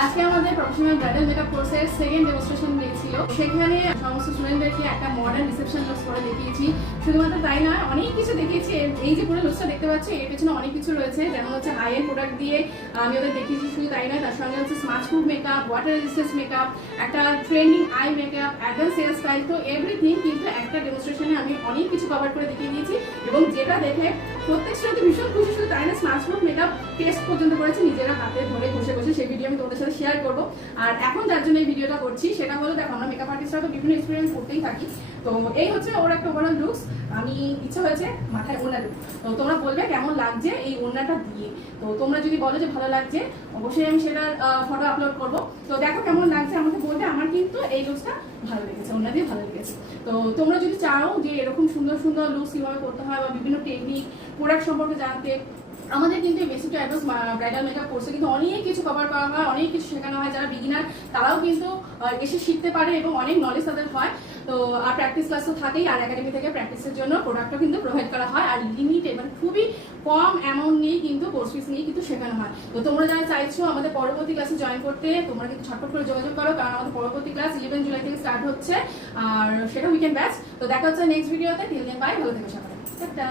আজকে আমাদের professional bridal makeup কোর্সের সেকেন্ড ডেমনস্ট্রেশন দিয়েছিল। সেখানে সমস্ত স্টুডেন্টদেরকে একটা মডার্ন রিসেপশন লুকস করে দেখিয়েছি। শুধুমাত্র তাই নয়, অনেক কিছু দেখিয়েছি। এই যে পুরো লুকসটা দেখতে পাচ্ছি, এর পেছনে অনেক কিছু রয়েছে, যেমন হচ্ছে হাই এন্ড প্রোডাক্ট দিয়ে আমি ওদের দেখিয়েছি। শুধু তাই নয়, তার সঙ্গে হচ্ছে smart proof makeup, water resistance makeup, একটা trending eye makeup, advance hair style. তো এভরিথিং কিন্তু একটা ডেমনস্ট্রেশনে আমি অনেক কিছু কভার করে দেখিয়ে দিয়েছি, এবং যেটা দেখে প্রত্যেক স্টুডেন্ট ভীষণ খুশি। শুধু তাই না, স্মার্ট প্রুফ মেকআপ টেস্ট পর্যন্ত করেছে নিজেরা হাতে ধরে বসে বসে। সেই ভিডিও আমি তোমাদের সাথে শেয়ার করবো। আর এখন যার জন্য এই ভিডিওটা করছি সেটা হলো, দেখো আমরা মেকআপ আর্টিস্টরা তো বিভিন্ন এক্সপিরিয়েন্স করতেই থাকি। তো এই হচ্ছে ওর একটা ওভারঅল লুকস। আমি ইচ্ছা হয়েছে মাথায় ওড়না দেবো, তো তোমরা বলবে কেমন লাগছে এই ওড়নাটা দিয়ে। তো তোমরা যদি বলো যে ভালো লাগছে, অবশ্যই আমি সেটার ফটো আপলোড করবো। তো দেখো কেমন লাগছে, আমাকে বলবে। আমার কিন্তু এই লুকসটা ভালো লেগেছে, ওড়না দিয়ে ভালো লেগেছে। তো তোমরা যদি চাও যে এরকম সুন্দর সুন্দর লুকস কীভাবে করতে হয় বা বিভিন্ন টেকনিক প্রোডাক্ট সম্পর্কে জানতে, আমাদের কিন্তু এই basic to advance bridal makeup কোর্সে কিন্তু অনেক কিছু কভার করা হয়, অনেক কিছু শেখানো হয়। যারা বিগিনার তারাও কিন্তু এসে শিখতে পারে এবং অনেক নলেজ তাদের হয়। তো আর প্র্যাকটিস ক্লাস তো থাকেই, আর একাডেমি থেকে প্র্যাকটিসের জন্য প্রোডাক্টও কিন্তু প্রোভাইড করা হয়। আর লিমিটেড, মানে খুবই কম অ্যামাউন্ট নিয়েই কিন্তু কোর্স ফিস নিয়ে কিন্তু শেখানো হয়। তো তোমরা যারা চাইছো আমাদের পরবর্তী ক্লাসে জয়েন করতে, তোমরা কিন্তু ছটফট করে যোগাযোগ করো, কারণ আমাদের পরবর্তী ক্লাস 11 জুলাই থেকে স্টার্ট হচ্ছে, আর সেটা উইকেন্ড ব্যাচ। তো দেখা হচ্ছে নেক্সট ভিডিওতে। টিল দেন বাই, ভালো থেকো সবাই। টাটা।